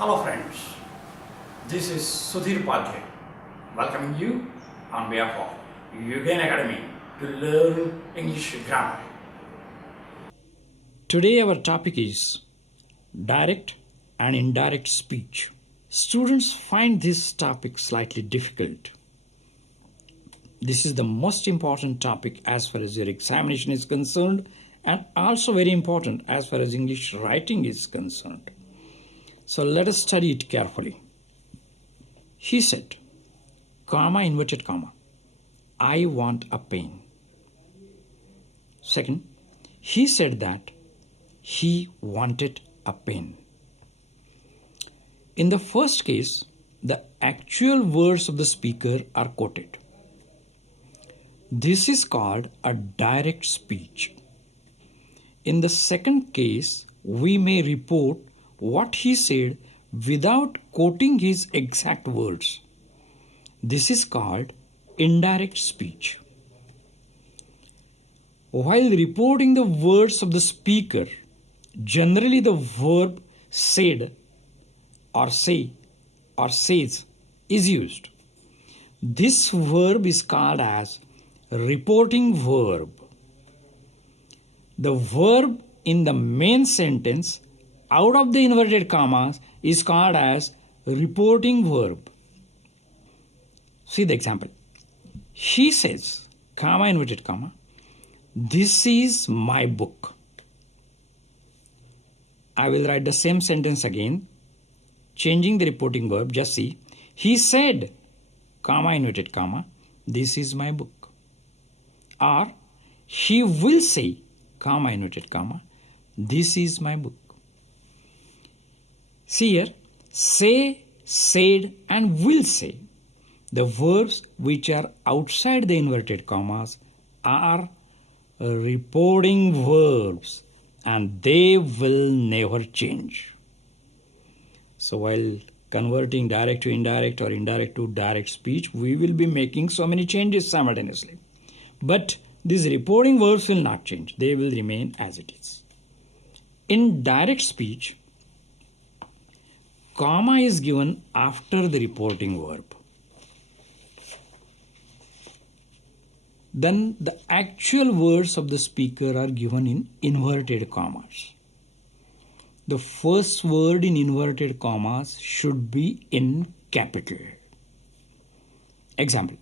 Hello friends, this is Sudhir Padre welcoming you on behalf of Yugen Academy to learn English grammar. Today our topic is direct and indirect speech. Students find this topic slightly difficult. This is the most important topic as far as your examination is concerned and also very important as far as English writing is concerned. So let us study it carefully. He said, comma, inverted comma, I want a pen. Second, he said that he wanted a pen. In the first case, the actual words of the speaker are quoted. This is called a direct speech. In the second case, we may report what he said without quoting his exact words. This is called indirect speech. While reporting the words of the speaker, generally the verb said or say or says is used. This verb is called as reporting verb. The verb in the main sentence out of the inverted commas is called as reporting verb. See the example. He says, comma, inverted comma, this is my book. I will write the same sentence again, changing the reporting verb. Just see. He said, comma, inverted comma, this is my book. Or he will say, comma, inverted comma, this is my book. See here, say, said, and will say. The verbs which are outside the inverted commas are reporting verbs and they will never change. So while converting direct to indirect or indirect to direct speech, we will be making so many changes simultaneously. But these reporting verbs will not change. They will remain as it is. In direct speech, comma is given after the reporting verb. Then the actual words of the speaker are given in inverted commas. The first word in inverted commas should be in capital. Example.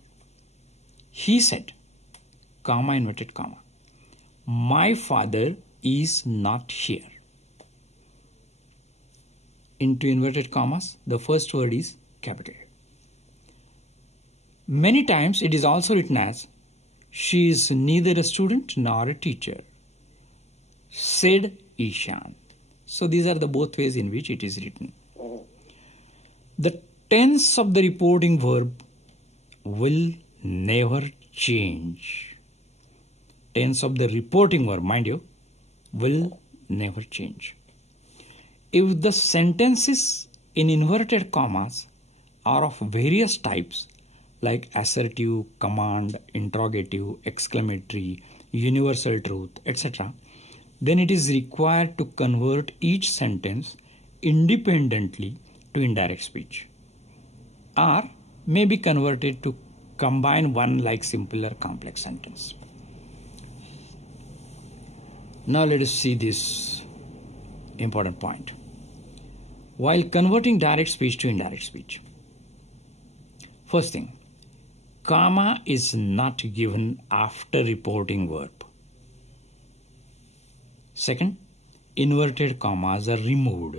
He said, comma, inverted comma, my father is not here. Into inverted commas, the first word is capital. Many times it is also written as, she is neither a student nor a teacher, said Ishan. So these are the both ways in which it is written. The tense of the reporting verb will never change. Tense of the reporting verb, mind you, will never change. If the sentences in inverted commas are of various types like assertive, command, interrogative, exclamatory, universal truth, etc., then it is required to convert each sentence independently to indirect speech, or may be converted to combine one like simple or complex sentence. Now let us see this important point. While converting direct speech to indirect speech, first thing, comma is not given after reporting verb. Second, inverted commas are removed.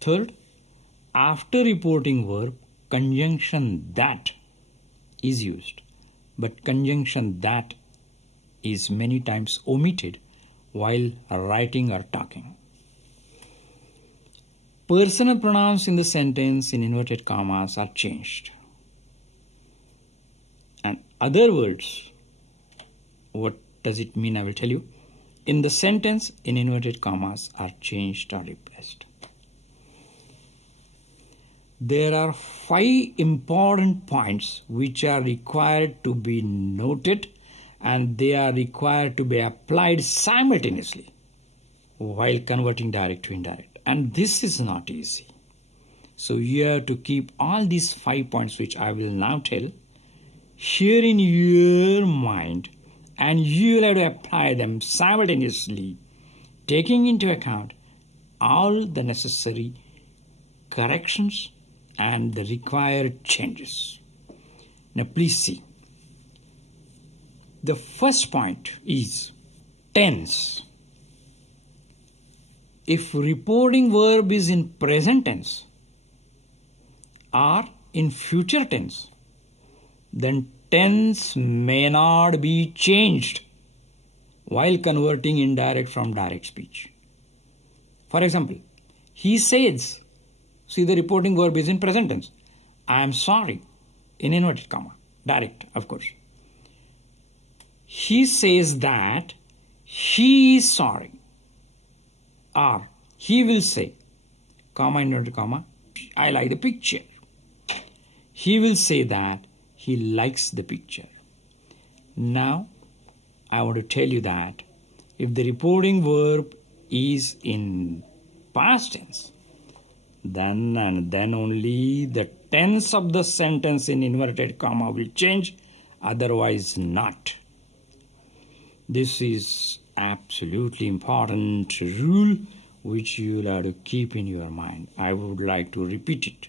Third, after reporting verb, conjunction that is used, but conjunction that is many times omitted while writing or talking. Personal pronouns in the sentence in inverted commas are changed. And other words, what does it mean? I will tell you. In the sentence in inverted commas are changed or replaced. There are 5 important points which are required to be noted and they are required to be applied simultaneously while converting direct to indirect. And this is not easy. So you have to keep all these 5 points which I will now tell here in your mind, and you will have to apply them simultaneously, taking into account all the necessary corrections and the required changes. Now please see. The first point is tense. If reporting verb is in present tense or in future tense, then tense may not be changed while converting indirect from direct speech. For example, he says, see, the reporting verb is in present tense. I am sorry, in inverted comma, direct, of course. He says that he is sorry, or he will say, comma, inverted comma, I like the picture. He will say that he likes the picture. Now, I want to tell you that if the reporting verb is in past tense, then and then only the tense of the sentence in inverted comma will change, otherwise not. This is absolutely important rule which you will have to keep in your mind. I would like to repeat it.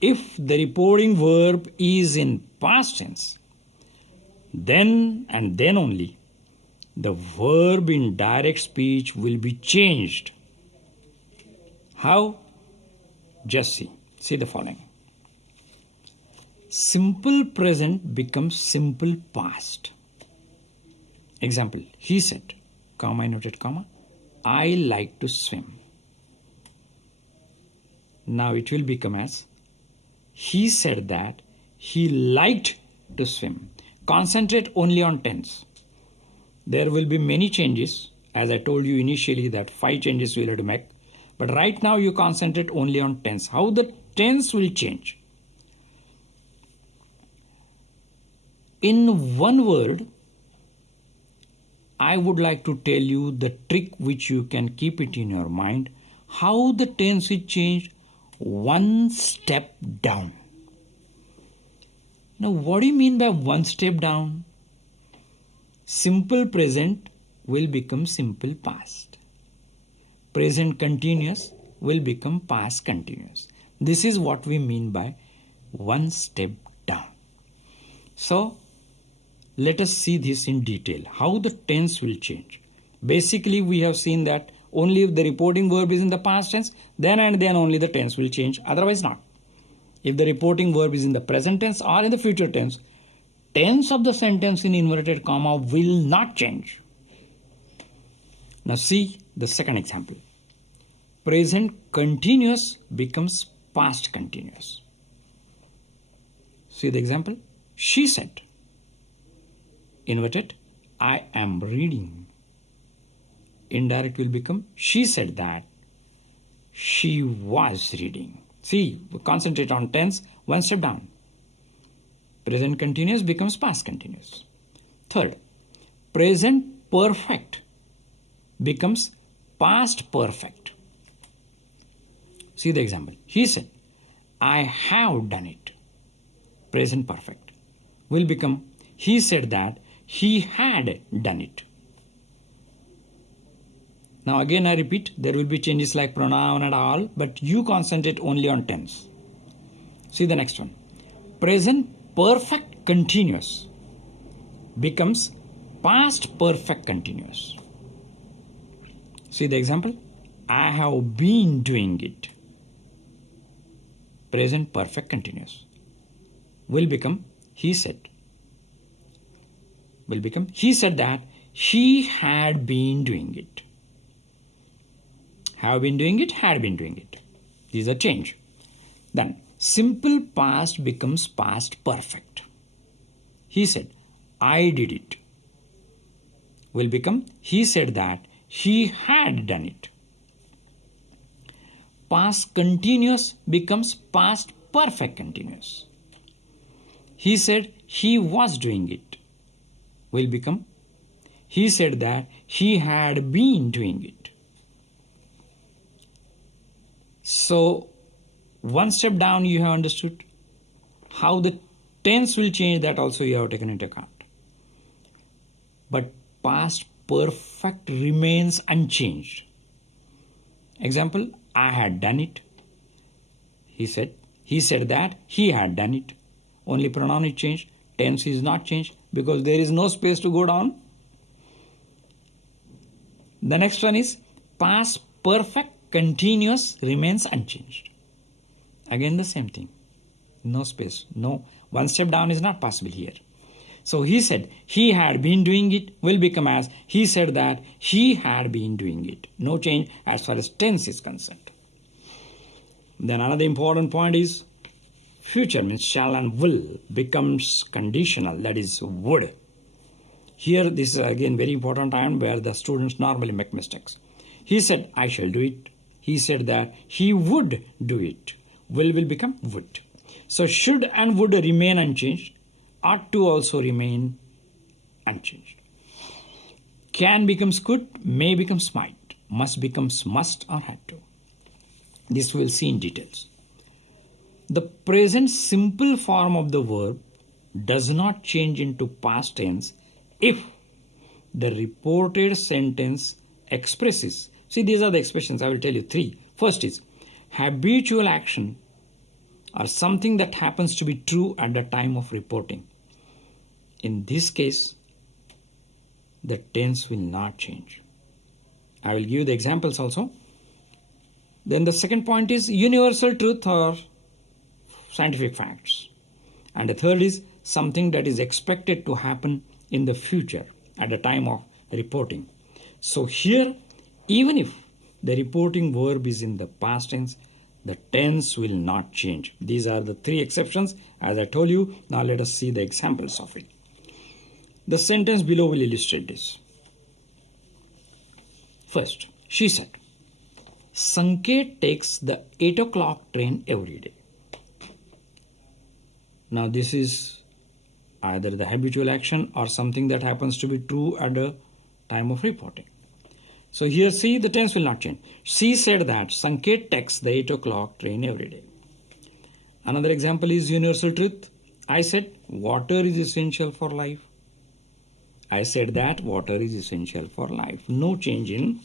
If the reporting verb is in past tense, then and then only the verb in direct speech will be changed. How? Just see. See the following. Simple present becomes simple past. Example, he said, comma, inverted comma, I like to swim. Now it will become as, he said that he liked to swim. Concentrate only on tense. There will be many changes, as I told you initially that 5 changes we will have to make. But right now you concentrate only on tense. How the tense will change. In one word, I would like to tell you the trick which you can keep it in your mind. How the tense will change. One step down. Now what do you mean by one step down? Simple present will become simple past. Present continuous will become past continuous. This is what we mean by one step down. So let us see this in detail, how the tense will change. Basically we have seen that only if the reporting verb is in the past tense, then and then only the tense will change, otherwise not. If the reporting verb is in the present tense or in the future tense, tense of the sentence in inverted comma will not change. Now see the second example. Present continuous becomes past continuous. See the example. She said, inverted, I am reading. Indirect will become, she said that she was reading. See, concentrate on tense, one step down. Present continuous becomes past continuous. Third, present perfect becomes past perfect. See the example. He said, I have done it. Present perfect will become, he said that he had done it. Now again I repeat, there will be changes like pronoun and all, but you concentrate only on tense. See the next one. Present perfect continuous becomes past perfect continuous. See the example. I have been doing it. Present perfect continuous will become, he said. Will become, he said that he had been doing it. Have been doing it, had been doing it. These are change. Then simple past becomes past perfect. He said, I did it. Will become, he said that he had done it. Past continuous becomes past perfect continuous. He said he was doing it. Will become, he said that he had been doing it. So one step down you have understood. How the tense will change, that also you have taken into account. But past perfect remains unchanged. Example, I had done it. He said that he had done it. Only pronoun is changed. Tense is not changed because there is no space to go down. The next one is past perfect continuous remains unchanged. Again the same thing. No space. No. One step down is not possible here. So he said he had been doing it will become as he said that he had been doing it. No change as far as tense is concerned. Then another important point is future means shall and will becomes conditional, that is would. Here this is again very important time where the students normally make mistakes. He said I shall do it. He said that he would do it. Will become would. So should and would remain unchanged. Ought to also remain unchanged. Can becomes could, may becomes might, must becomes must or had to. This we'll see in details. The present simple form of the verb does not change into past tense if the reported sentence expresses. See, these are the expressions. I will tell you three. First is habitual action or something that happens to be true at the time of reporting. In this case, the tense will not change. I will give you the examples also. Then the second point is universal truth or scientific facts. And the third is something that is expected to happen in the future at the time of reporting. So here, even if the reporting verb is in the past tense, the tense will not change. These are the three exceptions as I told you. Now let us see the examples of it. The sentence below will illustrate this. First, she said, Sanket takes the 8 o'clock train every day. Now this is either the habitual action or something that happens to be true at the time of reporting. So here see the tense will not change. She said that Sanket takes the 8 o'clock train every day. Another example is universal truth. I said water is essential for life. I said that water is essential for life. No change in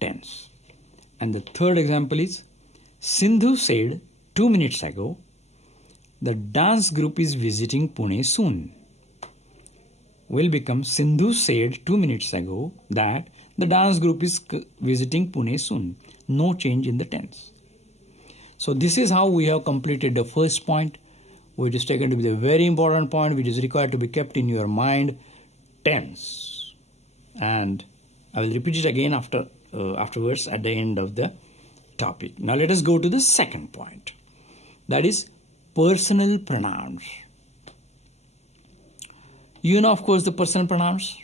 tense. And the third example is Sindhu said 2 minutes ago the dance group is visiting Pune soon. Will become Sindhu said 2 minutes ago that the dance group is visiting Pune soon. No change in the tense. So this is how we have completed the first point, which is taken to be the very important point, which is required to be kept in your mind, tense. And I will repeat it again afterwards at the end of the topic. Now let us go to the second point. That is personal pronouns. You know, of course, the personal pronouns.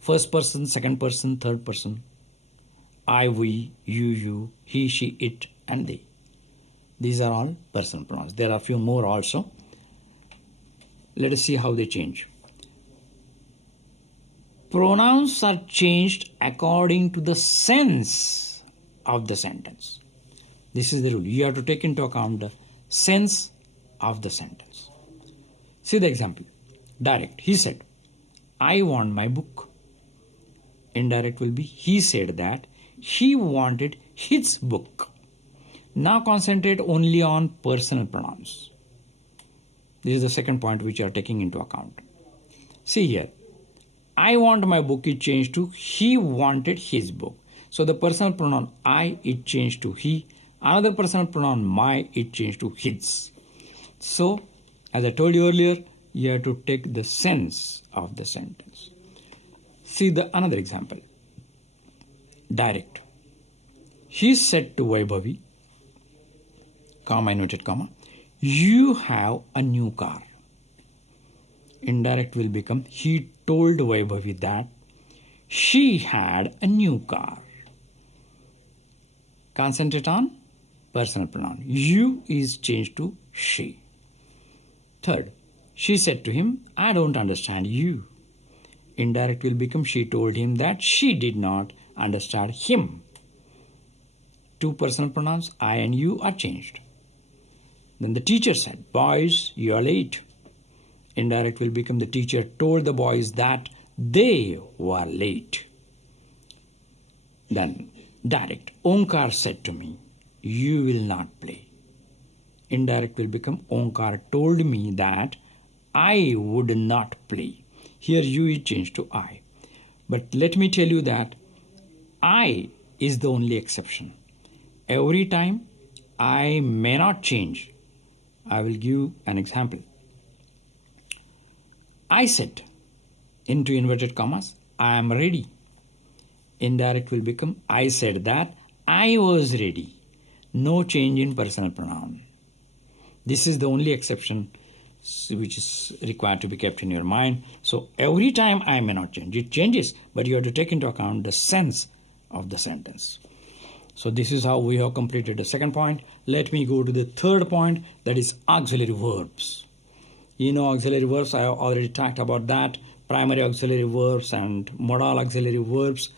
First person, second person, third person. I, we, you, he, she, it, and they. These are all personal pronouns. There are a few more also. Let us see how they change. Pronouns are changed according to the sense of the sentence. This is the rule. You have to take into account the sense of the sentence. See the example. Direct. He said, I want my book. Indirect will be, he said that he wanted his book. Now concentrate only on personal pronouns. This is the second point which you are taking into account. See here. I want my book is changed to he wanted his book. So the personal pronoun I is changed to he. Another personal pronoun my is changed to his. So as I told you earlier, you have to take the sense of the sentence. See the another example. Direct. He said to Vaibhavi, comma, inverted comma, you have a new car. Indirect will become, he told Vaibhavi that she had a new car. Concentrate on personal pronoun. You is changed to she. Third, she said to him, I don't understand you. Indirect will become, she told him that she did not understand him. two personal pronouns, I and you, are changed. Then the teacher said, boys, you are late. Indirect will become the teacher told the boys that they were late. Then direct, Omkar said to me, you will not play. Indirect will become Omkar told me that I would not play. Here you is changed to I. But let me tell you that I is the only exception. Every time I may not change. I will give an example. I said, into inverted commas, I am ready. Indirect will become I said that I was ready. No change in personal pronoun. This is the only exception which is required to be kept in your mind. So every time I may not change. It changes, but you have to take into account the sense of the sentence. So this is how we have completed the second point. Let me go to the third point, that is auxiliary verbs. You know auxiliary verbs, I have already talked about that. Primary auxiliary verbs and modal auxiliary verbs.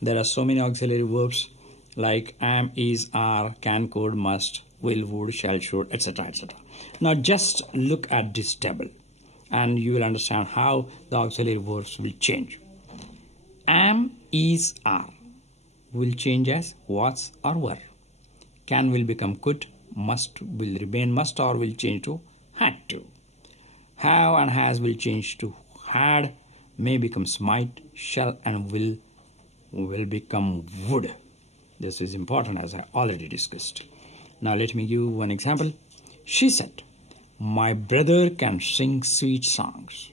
There are so many auxiliary verbs like am, is, are, can, could, must, will, would, shall, should, etc. etc. Now just look at this table and you will understand how the auxiliary verbs will change. Am, is, are will change as was or were. Can will become could, must will remain must or will change to had to. Have and has will change to had, may becomes might, shall and will become would. This is important as I already discussed. Now let me give one example. She said, my brother can sing sweet songs.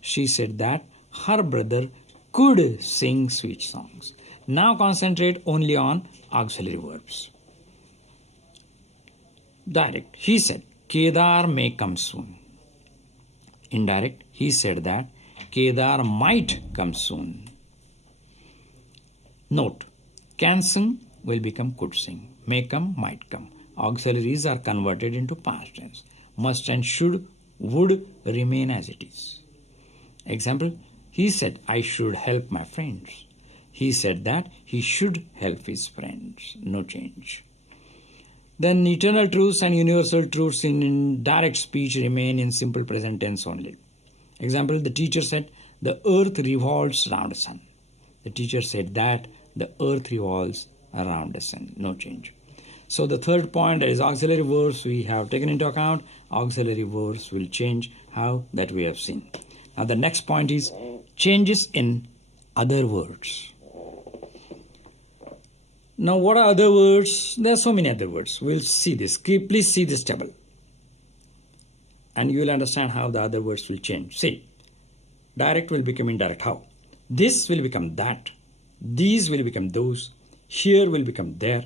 She said that her brother could sing sweet songs. Now concentrate only on auxiliary verbs. Direct, he said, Kedar may come soon. Indirect, he said that Kedar might come soon. Note, can sing will become could sing, may come, might come. Auxiliaries are converted into past tense. Must and should, would remain as it is. Example, he said, I should help my friends. He said that he should help his friends. No change. Then eternal truths and universal truths in indirect speech remain in simple present tense only. Example, the teacher said, the earth revolves around the sun. The teacher said that the earth revolves around the sun. No change. So the third point, that is auxiliary verbs, we have taken into account. Auxiliary verbs will change. How? That we have seen. Now the next point is changes in other words. Now what are other words? There are so many other words. We'll see this. Please see this table. And you will understand how the other words will change. See, direct will become indirect. How? This will become that. These will become those. Here will become there.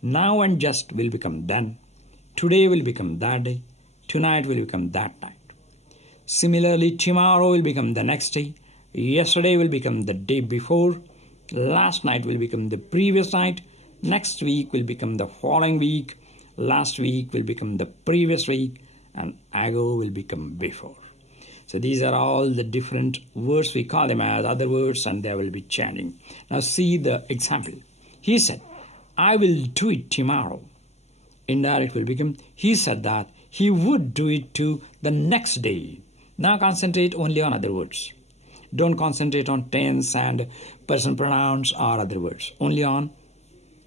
Now and just will become then. Today will become that day. Tonight will become that night. Similarly, tomorrow will become the next day. Yesterday will become the day before. Last night will become the previous night. Next week will become the following week. Last week will become the previous week. And ago will become before. So these are all the different words. We call them as other words and they will be changing. Now see the example. He said, I will do it tomorrow. Indirect will become, he said that he would do it to the next day. Now concentrate only on other words. Don't concentrate on tense and personal pronouns or other words. Only on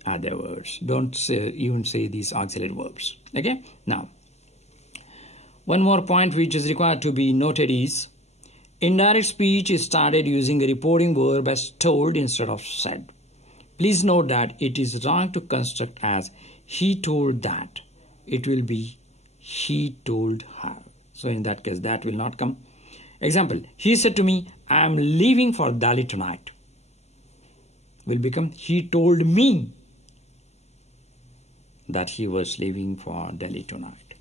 other words. Don't even say these auxiliary verbs. Okay? Now, one more point which is required to be noted is indirect speech is started using a reporting verb as told instead of said. Please note that it is wrong to construct as he told that. It will be he told her. So in that case, that will not come. Example, he said to me, I am leaving for Delhi tonight. Will become, he told me that he was leaving for Delhi tonight.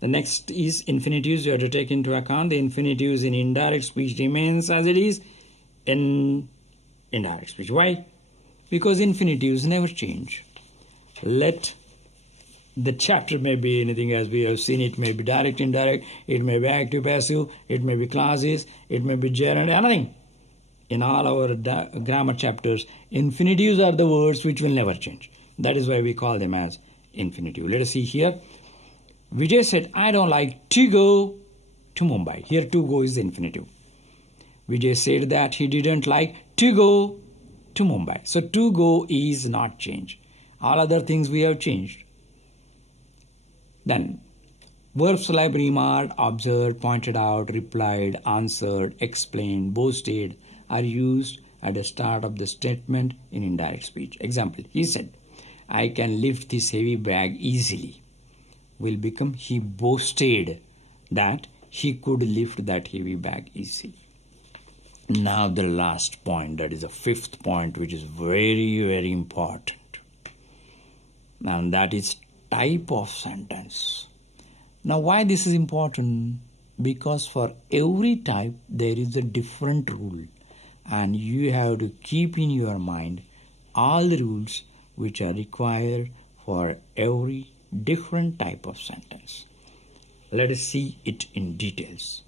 The next is infinitives. You have to take into account the infinitives in indirect speech remains as it is in indirect speech. Why? Because infinitives never change. Let the chapter may be anything as we have seen. It may be direct, indirect, it may be active, passive, it may be clauses, it may be gerund, anything. In all our grammar chapters, infinitives are the words which will never change. That is why we call them as infinitive. Let us see here. Vijay said, I don't like to go to Mumbai. Here to go is the infinitive. Vijay said that he didn't like to go to Mumbai. So to go is not changed. All other things we have changed. Then verbs like remarked, observed, pointed out, replied, answered, explained, boasted are used at the start of the statement in indirect speech. Example, he said, I can lift this heavy bag easily. Will become he boasted that he could lift that heavy bag easily. Now the last point, that is the fifth point, which is very, very important. And that is type of sentence. Now why this is important? Because for every type there is a different rule, and you have to keep in your mind all the rules which are required for every different type of sentence. Let us see it in details.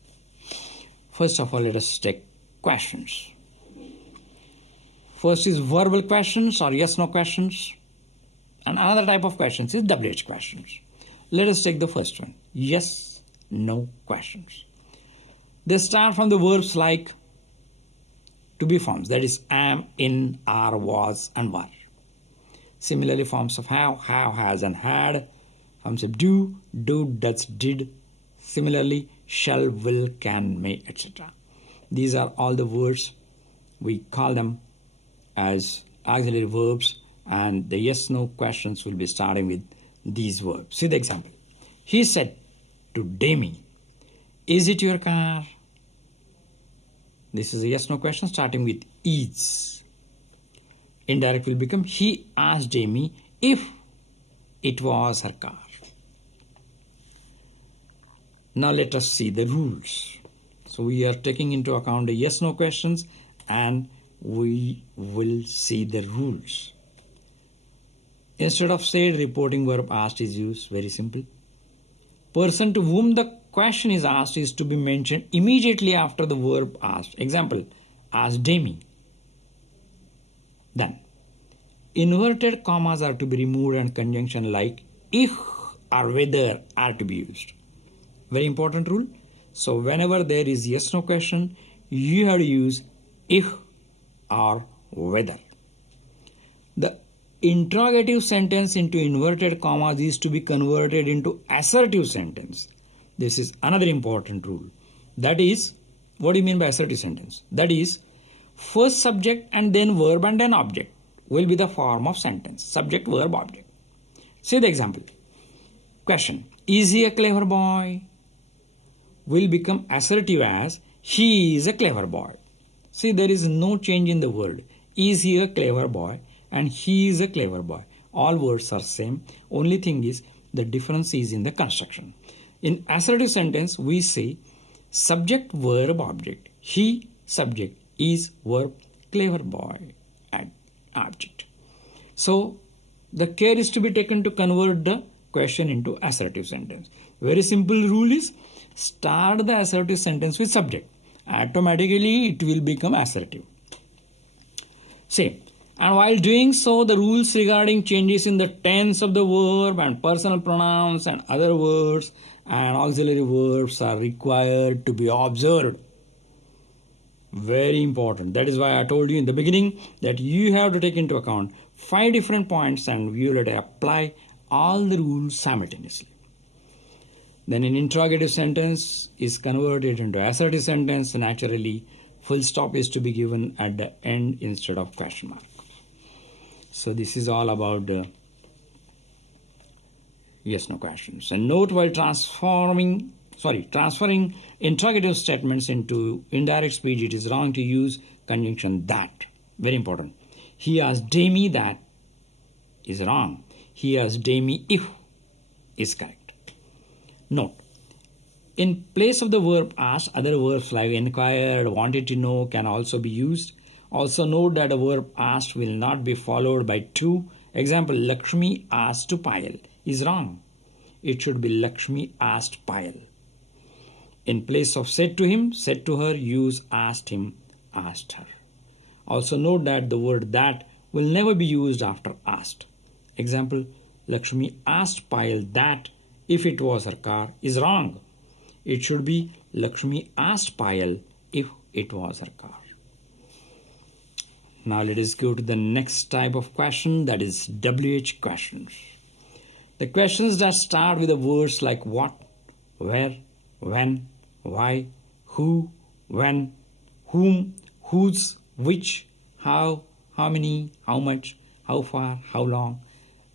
First of all, let us take questions. First is verbal questions or yes-no questions. And another type of questions is WH questions. Let us take the first one. Yes, no questions. They start from the verbs like to be forms. That is am, in, are, was, and were. Similarly, forms of have, has, and had. Forms of do, does, did. Similarly, shall, will, can, may, etc. These are all the words. We call them as auxiliary verbs, and the yes-no questions will be starting with these verbs. See the example. He said to Demi, is it your car? This is a yes-no question starting with is. Indirect will become he asked Demi if it was her car. Now let us see the rules. So we are taking into account the yes-no questions, and we will see the rules. Instead of said, reporting verb asked is used. Very simple. Person to whom the question is asked is to be mentioned immediately after the verb asked. Example, asked Demi. Then, inverted commas are to be removed and conjunction like if or whether are to be used. Very important rule. So whenever there is yes-no question, you have to use if or whether. The interrogative sentence into inverted commas is to be converted into assertive sentence. This is another important rule. That is, what do you mean by assertive sentence? That is, first subject and then verb and then object will be the form of sentence. Subject, verb, object. See the example. Question, is he a clever boy? Will become assertive as he is a clever boy. See, there is no change in the word. Is he a clever boy? And he is a clever boy. All words are same. Only thing is the difference is in the construction. In assertive sentence, we say subject, verb, object. He, subject, is verb, clever boy, and object. So the care is to be taken to convert the question into assertive sentence. Very simple rule is start the assertive sentence with subject. Automatically it will become assertive. Say, and while doing so, the rules regarding changes in the tense of the verb and personal pronouns and other words and auxiliary verbs are required to be observed. Very important. That is why I told you in the beginning that you have to take into account 5 different points and you will apply all the rules simultaneously. Then an interrogative sentence is converted into assertive sentence. Naturally, full stop is to be given at the end instead of question mark. So this is all about the yes-no questions. And note, while transferring interrogative statements into indirect speech, it is wrong to use conjunction that. Very important. He asked Demi that is wrong. He asked Demi if is correct. Note, in place of the verb asked, other verbs like inquired, wanted to know can also be used. Also note that a verb asked will not be followed by to. Example, Lakshmi asked to Payal is wrong. It should be Lakshmi asked Payal. In place of said to him, said to her, use asked him, asked her. Also note that the word that will never be used after asked. Example, Lakshmi asked Payal that if it was her car is wrong. It should be Lakshmi asked Payal if it was her car. Now let us go to the next type of question, that is WH questions. The questions that start with the words like what, where, when, why, who, when, whom, whose, which, how many, how much, how far, how long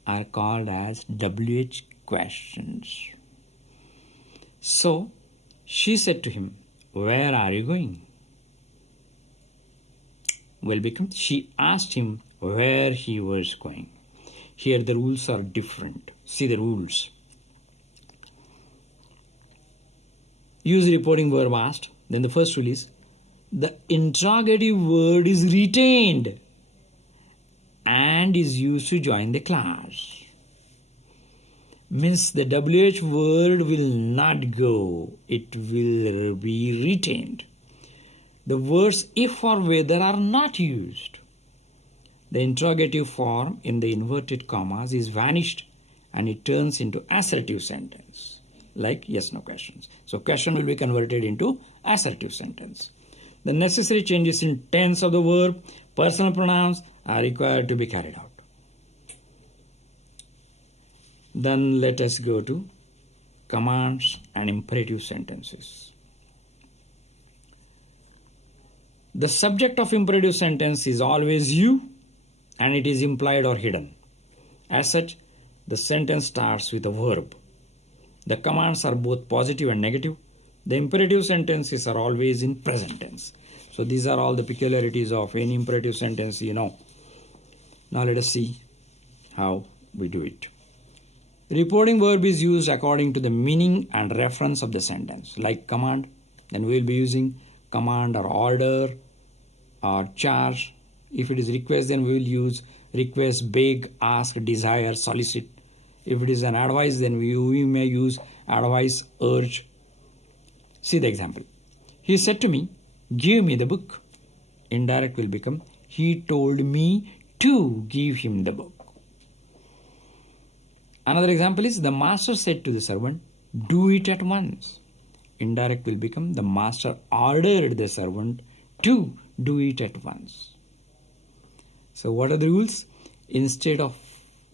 are called as WH questions. So she said to him, where are you going? Will become she asked him where he was going. Here the rules are different. See the rules. Use reporting verb asked. Then the first rule is the interrogative word is retained and is used to join the class. Means the WH word will not go. It will be retained. The words if or whether are not used. The interrogative form in the inverted commas is vanished and it turns into assertive sentence like yes no questions. So question will be converted into assertive sentence. The necessary changes in tense of the verb, personal pronouns are required to be carried out. Then let us go to commands and imperative sentences. The subject of imperative sentence is always you and it is implied or hidden. As such, the sentence starts with a verb. The commands are both positive and negative. The imperative sentences are always in present tense. So these are all the peculiarities of any imperative sentence you know. Now let us see how we do it. Reporting verb is used according to the meaning and reference of the sentence. Like command, then we will be using command or order or charge. If it is request, then we will use request, beg, ask, desire, solicit. If it is an advice, then we may use advice, urge. See the example. He said to me, give me the book. Indirect will become, he told me to give him the book. Another example is, the master said to the servant, do it at once. Indirect will become, the master ordered the servant to do it at once. So what are the rules? Instead of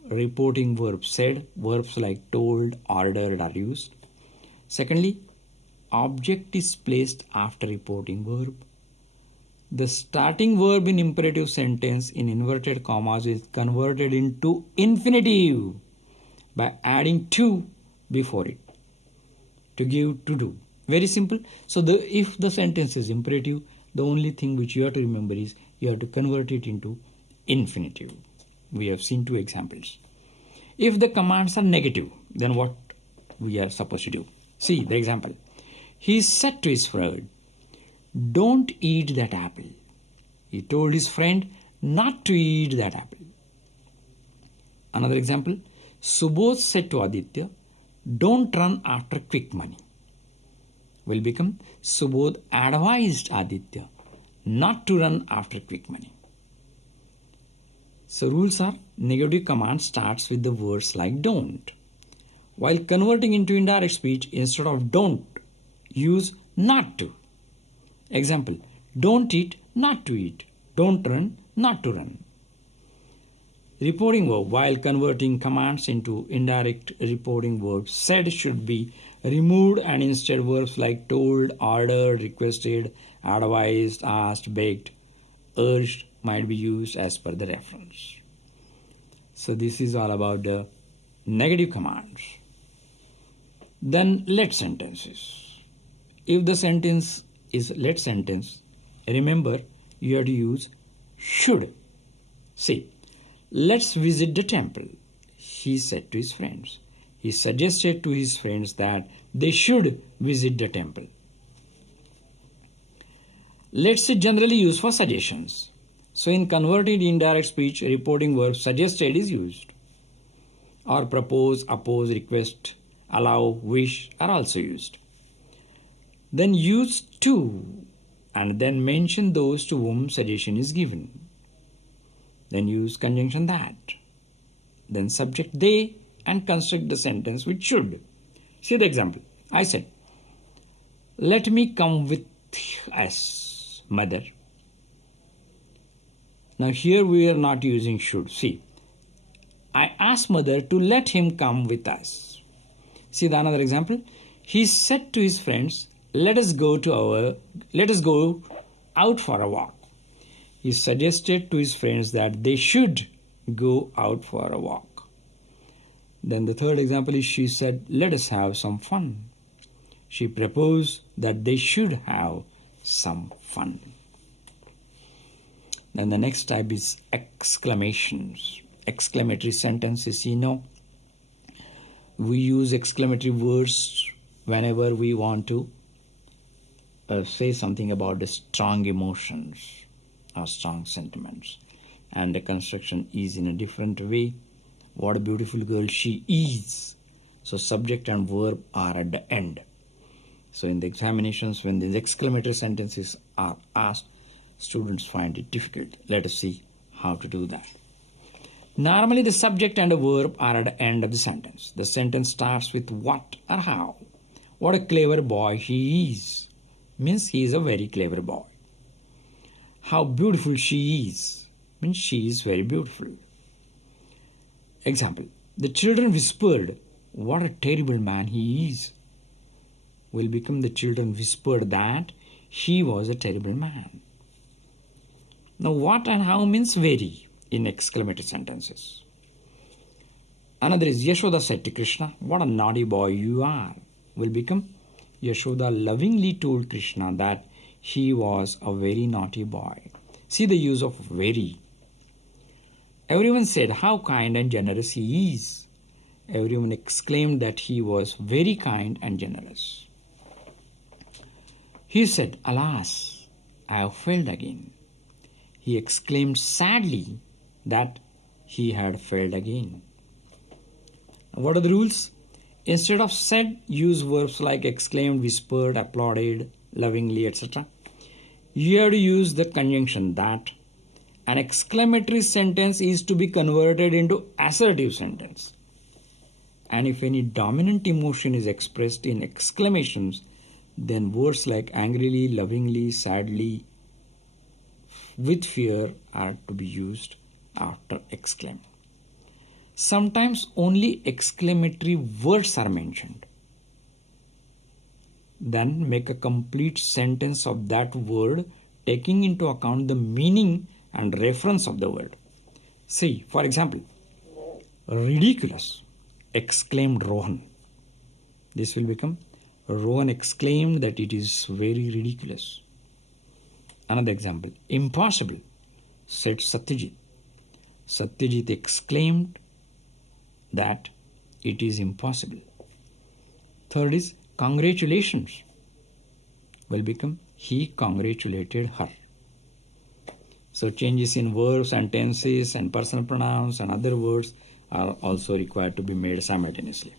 reporting verb said, verbs like told, ordered are used. Secondly, object is placed after reporting verb. The starting verb in imperative sentence in inverted commas is converted into infinitive by adding to before it. To give, to do. Very simple. So if the sentence is imperative, the only thing which you have to remember is you have to convert it into infinitive. We have seen two examples. If the commands are negative, then what we are supposed to do? See the example. He said to his friend, don't eat that apple. He told his friend not to eat that apple. Another example. Subodh said to Aditya, don't run after quick money. Will become, Subodh advised Aditya not to run after quick money. So rules are, negative command starts with the words like don't. While converting into indirect speech, instead of don't, use not to. Example, don't eat, not to eat. Don't run, not to run. Reporting verb, while converting commands into indirect reporting verbs, said should be removed and instead verbs like told, ordered, requested, advised, asked, begged, urged might be used as per the reference. So this is all about the negative commands. Then let sentences. If the sentence is let sentence, remember you have to use should. See, let's visit the temple, he said to his friends. He suggested to his friends that they should visit the temple. Let's generally used for suggestions. So in converted indirect speech, reporting verb suggested is used. Or propose, oppose, request, allow, wish are also used. Then use to and then mention those to whom suggestion is given. Then use conjunction that. then subject they, and construct the sentence with should. See the example. I said, let me come with us, mother. Now here we are not using should. See, I asked mother to let him come with us. See the another example. He said to his friends, let us go out for a walk. He suggested to his friends that they should go out for a walk. Then the third example is she said, let us have some fun. She proposed that they should have some fun. Then the next type is exclamations. Exclamatory sentences, we use exclamatory words whenever we want to say something about the strong emotions or strong sentiments. And the construction is in a different way. What a beautiful girl she is. So subject and verb are at the end. So in the examinations, when these exclamatory sentences are asked, students find it difficult. Let us see how to do that. Normally the subject and a verb are at the end of the sentence. The sentence starts with what or how. What a clever boy he is. Means he is a very clever boy. How beautiful she is. Means she is very beautiful. Example. The children whispered, what a terrible man he is. Will become the children whispered that he was a terrible man. Now what and how means very in exclamatory sentences. Another is Yashoda said to Krishna, what a naughty boy you are. Will become Yashoda lovingly told Krishna that he was a very naughty boy. See the use of very. Everyone said how kind and generous he is. Everyone exclaimed that he was very kind and generous. He said, alas, I have failed again. He exclaimed sadly that he had failed again. What are the rules? Instead of said, use verbs like exclaimed, whispered, applauded, lovingly, etc. You have to use the conjunction that. An exclamatory sentence is to be converted into assertive sentence. And if any dominant emotion is expressed in exclamations, then words like angrily, lovingly, sadly, with fear are to be used after exclaim. Sometimes only exclamatory words are mentioned. Then make a complete sentence of that word, taking into account the meaning and reference of the word. See, for example, ridiculous, exclaimed Rohan. This will become Rohan exclaimed that it is very ridiculous. Another example, impossible, said Satyajit. Satyajit exclaimed that it is impossible. Third is congratulations. Will become he congratulated her. So changes in verbs and tenses and personal pronouns and other words are also required to be made simultaneously.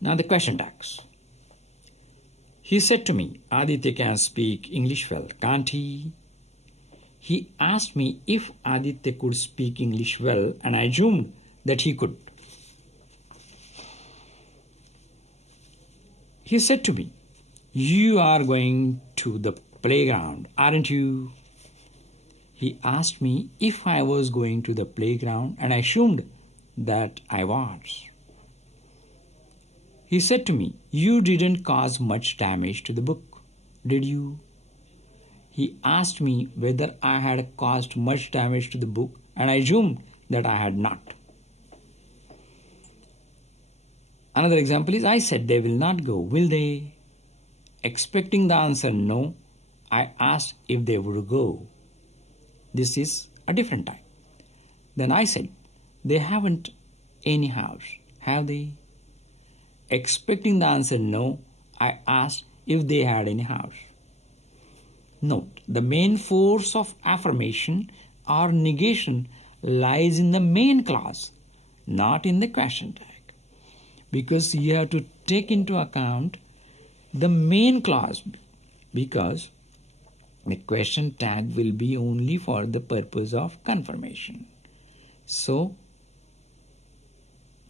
Now the question tags. He said to me, Aditya can speak English well, can't he? He asked me if Aditya could speak English well, and I assumed that he could. He said to me, you are going to the playground, aren't you? He asked me if I was going to the playground, and I assumed that I was. He said to me, you didn't cause much damage to the book, did you? He asked me whether I had caused much damage to the book, and I assumed that I had not. Another example is, I said they will not go, will they? Expecting the answer no, I asked if they would go. This is a different type. Then I said, they haven't any house, have they? Expecting the answer no, I asked if they had any house. Note, the main force of affirmation or negation lies in the main clause, not in the question tag. Because you have to take into account the main clause, because the question tag will be only for the purpose of confirmation. So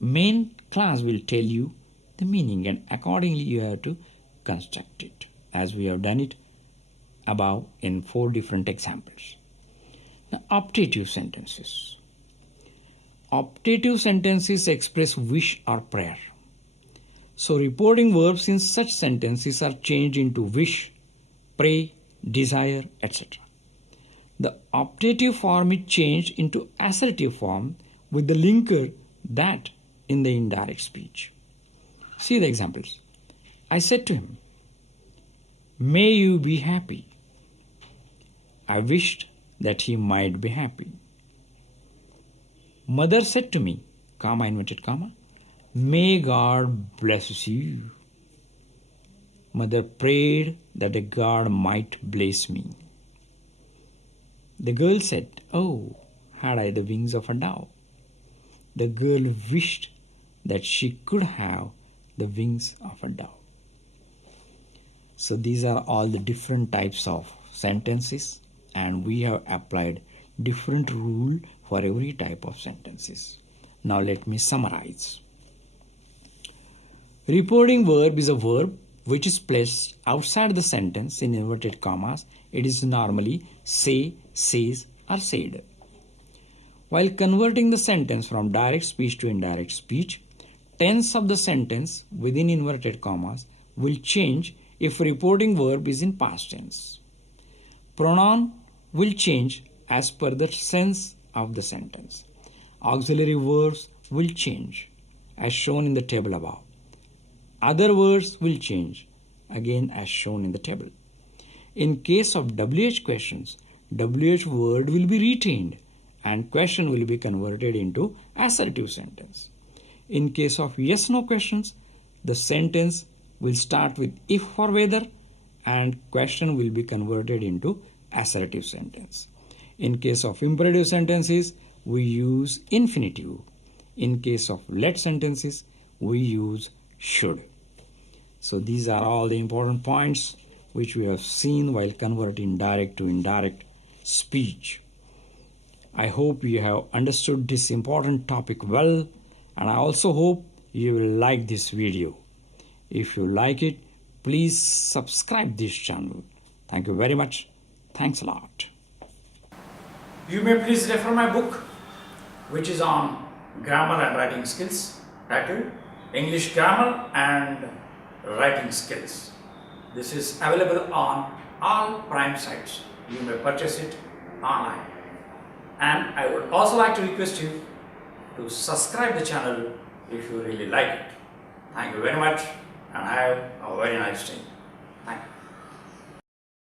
Main class will tell you the meaning and accordingly you have to construct it, as we have done it above in 4 different examples. Now, optative sentences. Optative sentences express wish or prayer. So reporting verbs in such sentences are changed into wish, pray, desire, etc. The optative form is changed into assertive form with the linker that in the indirect speech. See the examples. I said to him, may you be happy. I wished that he might be happy. Mother said to me, comma, inverted comma, may God bless you. Mother prayed that a God might bless me. The girl said, oh, had I the wings of a dove. The girl wished that she could have the wings of a dove. So these are all the different types of sentences, and we have applied different rule for every type of sentences. Now let me summarize. Reporting verb is a verb which is placed outside the sentence in inverted commas. It is normally say, says, or said. While converting the sentence from direct speech to indirect speech, tense of the sentence within inverted commas will change if reporting verb is in past tense. Pronoun will change as per the sense of the sentence. Auxiliary verbs will change as shown in the table above. Other words will change again as shown in the table. In case of WH questions, WH word will be retained and question will be converted into assertive sentence. In case of yes-no questions, the sentence will start with if or whether and question will be converted into assertive sentence. In case of imperative sentences, we use infinitive. In case of let sentences, we use should. So these are all the important points which we have seen while converting direct to indirect speech. I hope you have understood this important topic well, and I also hope you will like this video. If you like it, please subscribe this channel. Thank you very much. Thanks a lot. You may please refer my book, which is on grammar and writing skills, titled English Grammar and Writing Skills. This is available on all prime sites. You may purchase it online. And I would also like to request you to subscribe the channel if you really like it. Thank you very much and have a very nice day. Thank you.